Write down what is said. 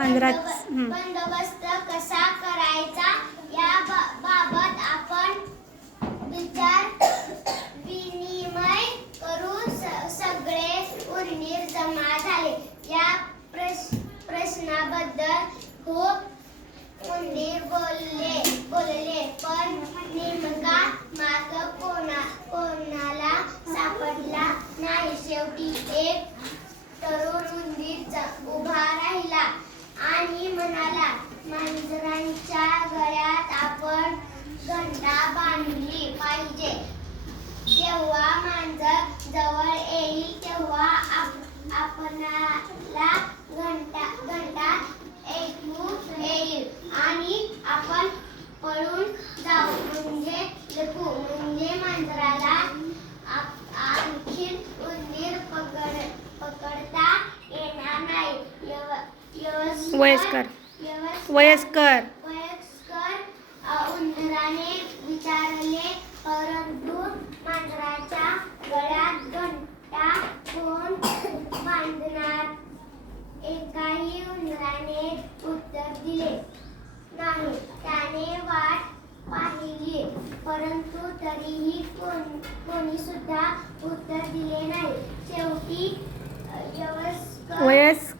बंदोबस्त कसा करायचा या बाबत आपण विचार विनिमय करून सगळे उर्नीर जमा झाले. या प्रश्नाबद्दल खूप उर्नीर बोलले पण नेमका मार्ग कोणाला सापडला नाही. शेवटी एक तरुण उंदीर उभा राहिला आणि म्हणाला, मांजरांच्या गळ्यात आपण घंटा बांधली पाहिजे. जेव्हा मांजर जवळ येईल तेव्हा आपणाला घंटा ऐकू येईल आणि आपण पळून जाऊ म्हणजे लपू. म्हणजे मांजराला आणखी उंदीर पकडता येणार नाही. वयस्कर उंदराने विचारले, परंतु मांजराच्या गळ्यात घंटा कोण बांधणार? एकाही उंदराने उत्तर दिले नाही. त्याने वाट पाहिली परंतु तरीही कोणी सुद्धा उत्तर दिले नाही. शेवटी वयस्कर